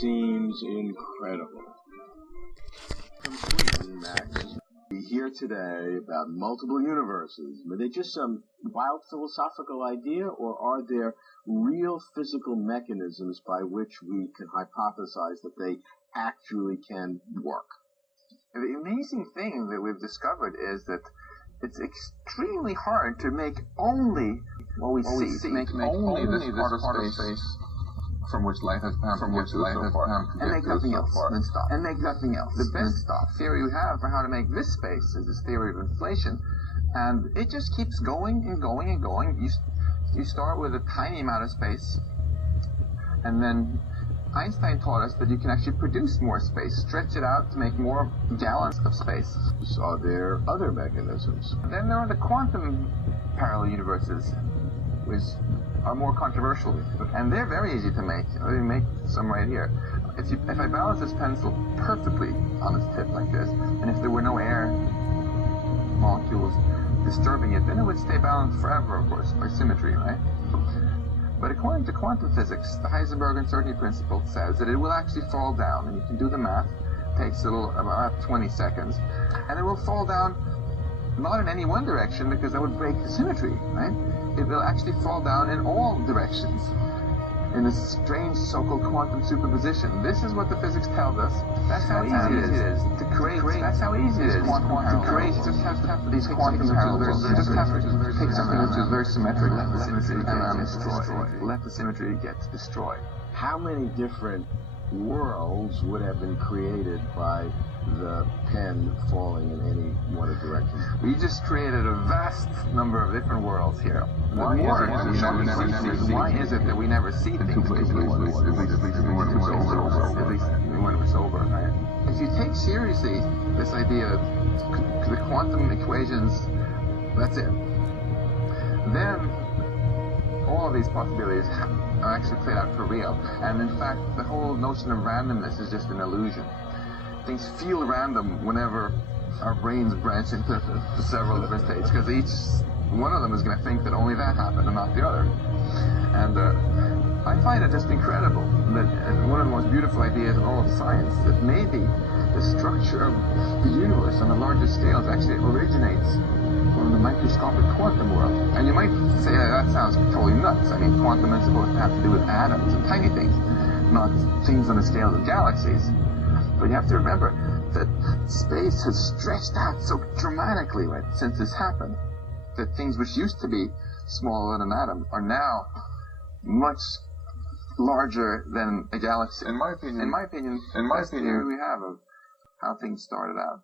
seems incredible. Completely, Max. We hear today about multiple universes. Are they just some wild philosophical idea, or are there real physical mechanisms by which we can hypothesize that they actually can work? The amazing thing that we've discovered is that it's extremely hard to make only what we see, to make only this part of space from which light has come, and make nothing else, and stop. And make nothing else. The best theory we have for how to make this space is this theory of inflation, and it just keeps going and going and going. You start with a tiny amount of space, and then Einstein taught us that you can actually produce more space, stretch it out to make more gallons of space. So are there other mechanisms? And then there are the quantum parallel universes, which are more controversial, and they're very easy to make. Let me make some right here. If I balance this pencil perfectly on its tip like this, and if there were no air molecules disturbing it, then it would stay balanced forever, of course, by symmetry, right? But according to quantum physics, the Heisenberg uncertainty principle says that it will actually fall down, and you can do the math. It takes about 20 seconds, and it will fall down not in any one direction, because that would break the symmetry, right? It will actually fall down in all directions in this strange so-called quantum superposition. This is what the physics tells us. That's how easy it is to create. That's how easy it is to create. Just have to have these quantum parallels. You just have to take something which is very symmetric, let the symmetry let the symmetry get destroyed. How many different worlds would have been created by the pen falling in any one direction? We just created a vast number of different worlds here. Why is it that we never see things? At least when we're sober, right? If you take seriously this idea that the quantum equations, that's it, then all of these possibilities are actually played out for real. And in fact, the whole notion of randomness is just an illusion. Things feel random whenever our brains branch into several different states, because each one of them is going to think that only that happened and not the other. And I find it just incredible that one of the most beautiful ideas in all of science, that maybe the structure of the universe on a larger scale actually originates from the microscopic quantum world. And you might say that sounds totally nuts. I mean, quantum is supposed to have to do with atoms and tiny things, not things on the scale of galaxies. But you have to remember that space has stretched out so dramatically since this happened, that things which used to be smaller than an atom are now much larger than a galaxy. In my opinion, that's the theory we have of how things started out.